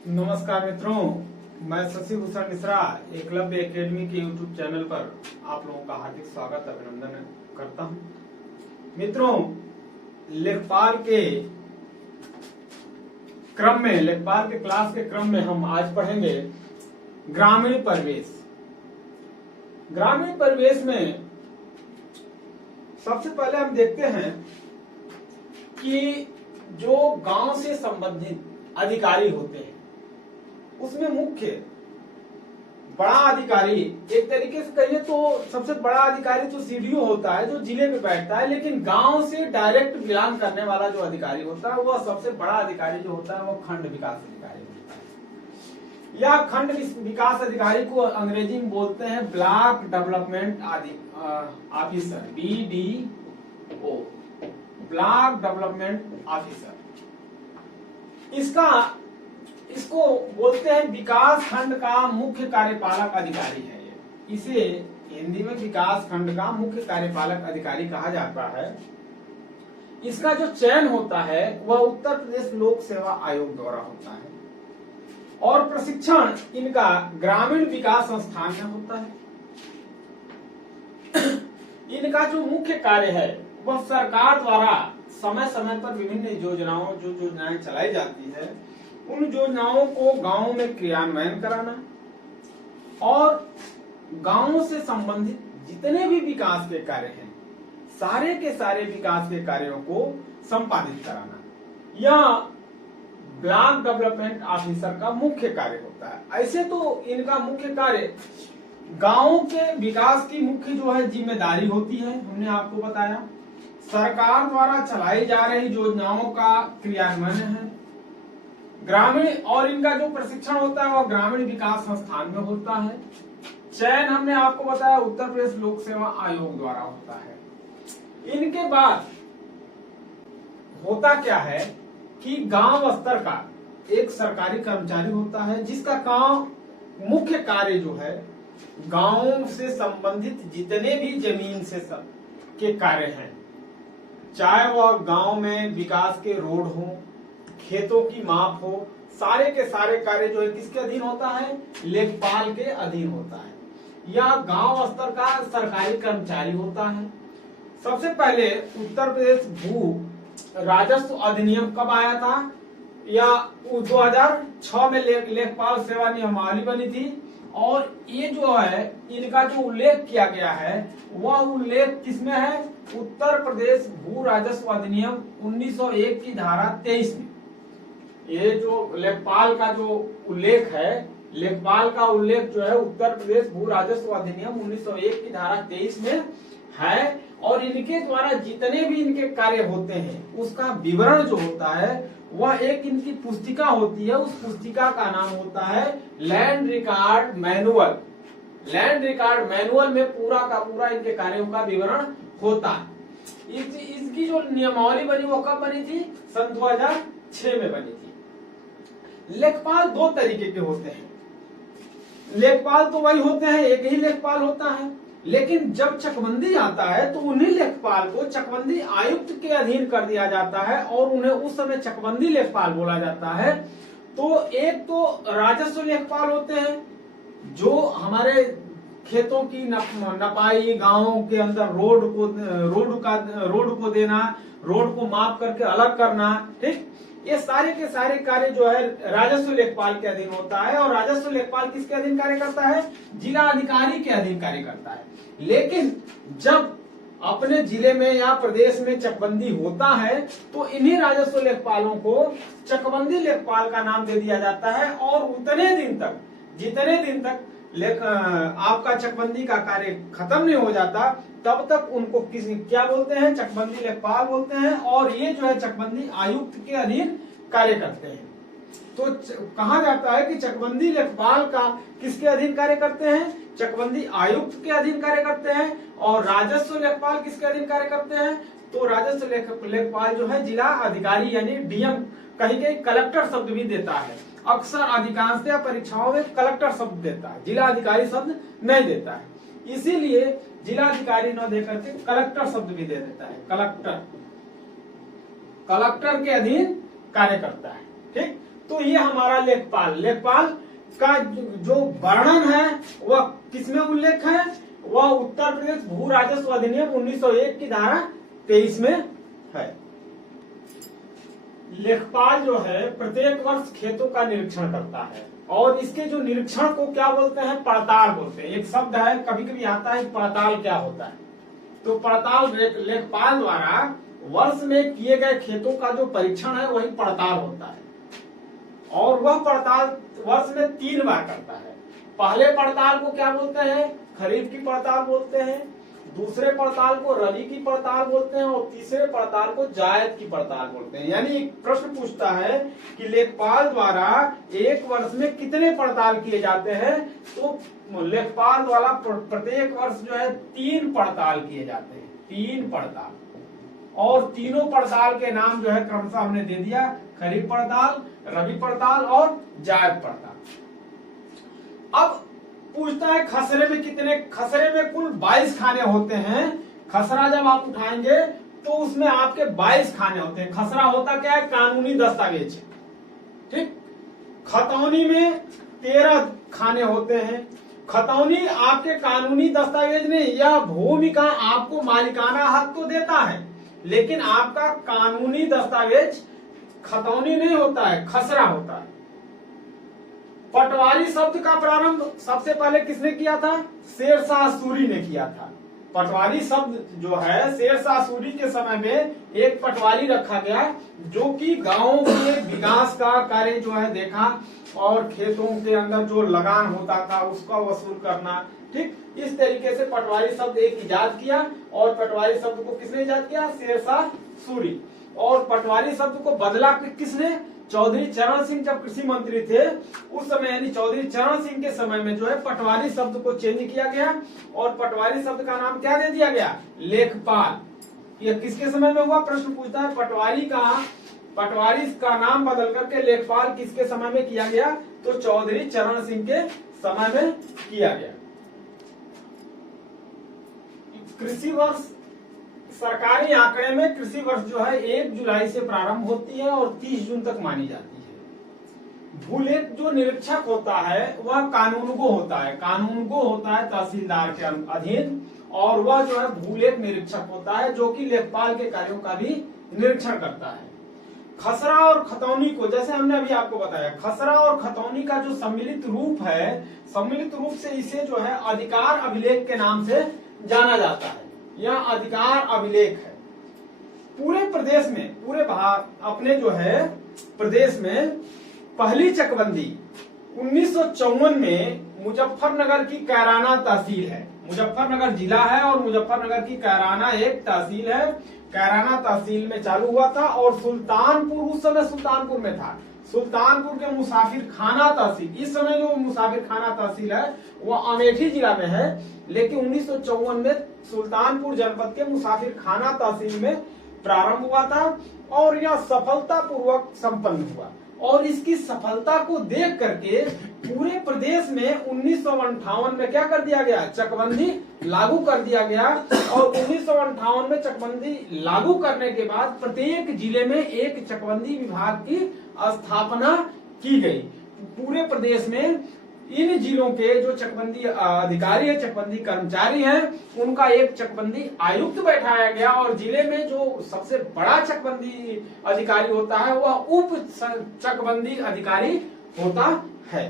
नमस्कार मित्रों, मैं शशि भूषण मिश्रा एकलव्य एकेडमी के यूट्यूब चैनल पर आप लोगों का हार्दिक स्वागत अभिनंदन करता हूं। मित्रों, लेखपाल के क्लास के क्रम में हम आज पढ़ेंगे ग्रामीण परिवेश। ग्रामीण परिवेश में सबसे पहले हम देखते हैं कि जो गांव से संबंधित अधिकारी होते हैं उसमें मुख्य बड़ा अधिकारी, एक तरीके से कहिए तो सबसे बड़ा अधिकारी तो सीडीओ होता है जो जिले में बैठता है, लेकिन गांव से डायरेक्ट बिलोंग करने वाला जो अधिकारी होता है वह सबसे बड़ा अधिकारी जो होता है वह खंड विकास अधिकारी होता है। या खंड विकास अधिकारी को अंग्रेजी में बोलते हैं block development officer, BDO, block development officer. इसको बोलते हैं विकास खंड का मुख्य कार्यपालक अधिकारी है। इसे हिंदी में विकास खंड का मुख्य कार्यपालक अधिकारी कहा जाता है। इसका जो चयन होता है वह उत्तर प्रदेश लोक सेवा आयोग द्वारा होता है और प्रशिक्षण इनका ग्रामीण विकास संस्थान में होता है। इनका जो मुख्य कार्य है वह सरकार द्वारा समय समय पर विभिन्न योजनाएं चलाई जाती है, उन योजनाओं को गांवों में क्रियान्वयन कराना और गांवों से संबंधित जितने भी विकास के कार्य हैं सारे के सारे विकास के कार्यों को संपादित कराना, यह ब्लॉक डेवलपमेंट ऑफिसर का मुख्य कार्य होता है। ऐसे तो इनका मुख्य कार्य गांवों के विकास की मुख्य जो है जिम्मेदारी होती है। हमने आपको बताया सरकार द्वारा चलाई जा रही योजनाओं का क्रियान्वयन है ग्रामीण, और इनका जो प्रशिक्षण होता है वह ग्रामीण विकास संस्थान में होता है। चयन हमने आपको बताया उत्तर प्रदेश लोक सेवा आयोग द्वारा होता है। इनके बाद होता क्या है कि गांव स्तर का एक सरकारी कर्मचारी होता है जिसका काम मुख्य कार्य जो है गांवों से संबंधित जितने भी जमीन से के कार्य हैं, चाहे वह गांव में विकास के रोड हो, खेतों की माप हो, सारे के सारे कार्य जो है किसके अधीन होता है? लेखपाल के अधीन होता है। यह गांव स्तर का सरकारी कर्मचारी होता है। सबसे पहले उत्तर प्रदेश भू राजस्व अधिनियम कब आया था? या 2006 में लेखपाल सेवा नियमावली बनी थी, और ये जो है इनका जो उल्लेख किया गया है वह उल्लेख किसमें है? उत्तर प्रदेश भू राजस्व अधिनियम 1901 की धारा 23 में। ये जो लेखपाल का जो उल्लेख है, लेखपाल का उल्लेख जो है उत्तर प्रदेश भू राजस्व अधिनियम 1901 की धारा 23 में है, और इनके द्वारा जितने भी इनके कार्य होते हैं उसका विवरण जो होता है वह एक इनकी पुस्तिका होती है। उस पुस्तिका का नाम होता है land record manual. Land record manual में पूरा का पूरा इनके कार्यों का विवरण होता है। इसकी जो नियमावली बनी वो कब बनी थी? सन 2006 में बनी थी। लेखपाल दो तरीके के होते हैं। लेखपाल तो वही होते हैं, एक ही लेखपाल होता है, लेकिन जब चकबंदी आता है तो उन्हीं लेखपाल को चकबंदी आयुक्त के अधीन कर दिया जाता है और उन्हें उस समय चकबंदी लेखपाल बोला जाता है। तो एक तो राजस्व लेखपाल होते हैं जो हमारे खेतों की नपाई, गांवों के अंदर रोड को देना, रोड को माप करके अलग करना, ठीक, ये सारे के सारे कार्य जो है राजस्व लेखपाल के अधीन होता है। और राजस्व लेखपाल किसके अधीन कार्य करता है? जिला अधिकारी के अधीन कार्य करता है। लेकिन जब अपने जिले में या प्रदेश में चकबंदी होता है तो इन्हीं राजस्व लेखपालों को चकबंदी लेखपाल का नाम दे दिया जाता है, और उतने दिन तक जितने दिन तक आपका चकबंदी का कार्य खत्म नहीं हो जाता तब तक उनको क्या बोलते हैं? चकबंदी लेखपाल बोलते हैं, और ये जो है चकबंदी आयुक्त के अधीन कार्य करते हैं। तो कहा जाता है कि चकबंदी लेखपाल का किसके अधीन कार्य करते हैं? चकबंदी आयुक्त के अधीन कार्य करते हैं। और राजस्व लेखपाल किसके अधीन कार्य करते हैं? तो राजस्व लेखपाल जो है जिला अधिकारी यानी डीएम, कहीं कहीं कलेक्टर शब्द भी देता है। अक्सर अधिकांशतः परीक्षाओं में कलेक्टर शब्द देता है, जिला अधिकारी शब्द नहीं देता है, इसीलिए जिला अधिकारी न देकर के कलेक्टर शब्द भी दे देता है। कलेक्टर के अधीन कार्य करता है, ठीक। तो ये हमारा लेखपाल, लेखपाल का जो वर्णन है वह किसमें उल्लेख है, वह उत्तर प्रदेश भू राजस्व अधिनियम 1901 की धारा 23 में है। लेखपाल जो है प्रत्येक वर्ष खेतों का निरीक्षण करता है और इसके जो निरीक्षण को क्या बोलते हैं, पड़ताल बोलते हैं। एक शब्द है कभी कभी आता है पड़ताल क्या होता है, तो पड़ताल लेखपाल द्वारा वर्ष में किए गए खेतों का जो परीक्षण है वही पड़ताल होता है और वह पड़ताल वर्ष में 3 बार करता है। पहले पड़ताल को क्या बोलते हैं, खरीफ की पड़ताल बोलते हैं, दूसरे पड़ताल को रबी की पड़ताल बोलते हैं और तीसरे पड़ताल को जायद की पड़ताल बोलते हैं। यानी एक प्रश्न पूछता है कि लेखपाल द्वारा एक वर्ष में कितने पड़ताल किए जाते हैं, तो लेखपाल द्वारा प्रत्येक वर्ष जो है 3 पड़ताल किए जाते हैं, 3 पड़ताल। और तीनों पड़ताल के नाम जो है क्रमशः हमने दे दिया, खरीफ पड़ताल, रबी पड़ताल और जायद पड़ताल। अब पूछता है खसरे में कितने, खसरे में कुल 22 खाने होते हैं। खसरा जब आप उठाएंगे तो उसमें आपके 22 खाने होते हैं। खसरा होता क्या है, कानूनी दस्तावेज, ठीक। खतौनी में 13 खाने होते हैं। खतौनी आपके कानूनी दस्तावेज में यह भूमि का आपको मालिकाना हक तो देता है, लेकिन आपका कानूनी दस्तावेज खतौनी नहीं होता है, खसरा होता है। पटवारी शब्द का प्रारंभ सबसे पहले किसने किया था, शेरशाह सूरी ने किया था। पटवारी शब्द जो है शेरशाह सूरी के समय में एक पटवारी रखा गया जो कि गांवों के विकास का कार्य जो है देखा और खेतों के अंदर जो लगान होता था उसका वसूल करना, ठीक। इस तरीके से पटवारी शब्द एक इजाद किया और पटवारी शब्द को किसने इजाद किया, शेरशाह सूरी। और पटवारी शब्द को बदला किसने, चौधरी चरण सिंह जब कृषि मंत्री थे उस समय, यानी चौधरी चरण सिंह के समय में जो है पटवारी शब्द को चेंज किया गया और पटवारी शब्द का नाम क्या दे दिया गया, लेखपाल। यह किसके समय में हुआ, प्रश्न पूछता है। पटवारी का नाम बदल करके लेखपाल किसके समय में किया गया, तो चौधरी चरण सिंह के समय में किया गया। कृषि वर्ष, सरकारी आंकड़े में कृषि वर्ष जो है 1 जुलाई से प्रारंभ होती है और 30 जून तक मानी जाती है। भूलेख जो निरीक्षक होता है वह कानूनगो होता है, कानूनगो होता है तहसीलदार के अधीन, और वह जो है भूलेख निरीक्षक होता है जो कि लेखपाल के कार्यों का भी निरीक्षण करता है। खसरा और खतौनी को, जैसे हमने अभी आपको बताया, खसरा और खतौनी का जो सम्मिलित रूप है, सम्मिलित रूप से इसे जो है अधिकार अभिलेख के नाम से जाना जाता है। यह अधिकार अभिलेख है। पूरे प्रदेश में, पूरे अपने जो है प्रदेश में पहली चकबंदी 1954 में मुजफ्फरनगर की कैराना तहसील है। मुजफ्फरनगर जिला है और मुजफ्फरनगर की कैराना एक तहसील है। कैराना तहसील में चालू हुआ था और सुल्तानपुर, उस समय सुल्तानपुर में था, सुल्तानपुर के मुसाफिर खाना तहसील, इस समय जो मुसाफिर खाना तहसील है वह अमेठी जिला में है, लेकिन 1954 में सुल्तानपुर जनपद के मुसाफिर खाना तहसील में प्रारंभ हुआ था और यह सफलतापूर्वक संपन्न हुआ। और इसकी सफलता को देख करके पूरे प्रदेश में 1958 में क्या कर दिया गया, चकबंदी लागू कर दिया गया। और 1958 में चकबंदी लागू करने के बाद प्रत्येक जिले में एक चकबंदी विभाग की स्थापना की गई। पूरे प्रदेश में इन जिलों के जो चकबंदी अधिकारी है, चकबंदी कर्मचारी हैं, उनका एक चकबंदी आयुक्त बैठाया गया और जिले में जो सबसे बड़ा चकबंदी अधिकारी होता है वह उप चकबंदी अधिकारी होता है।